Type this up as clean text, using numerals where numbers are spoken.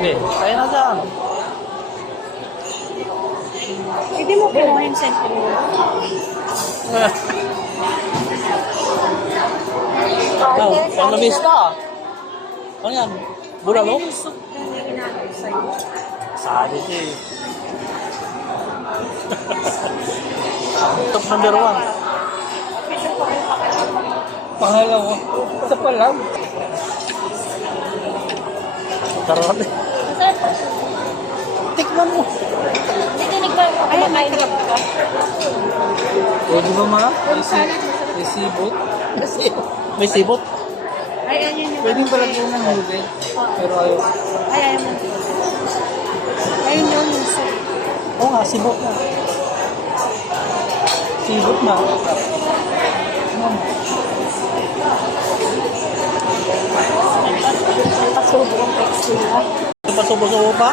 Hindi, kaya na dyan. Hindi mo kinuha yung center mo. Ang lamista. Ano yan? Bulalo? Yung soup na ginagawa sa'yo. Sabi siya eh. Top number 1. Pangalawa. Isa pa lang. Karoon eh. Tikman mo. Ay, may crab ka. Pwede ba ma? May sibot. May sibot. Ay, ayun yung... Pwede pala po ng huli. Pero ayaw. Ay, ayun mo. Ayun yun yung soup. Oo nga, sibot na. Sibot na. Pasubok ang text nila. Ito pa subo-subo pa?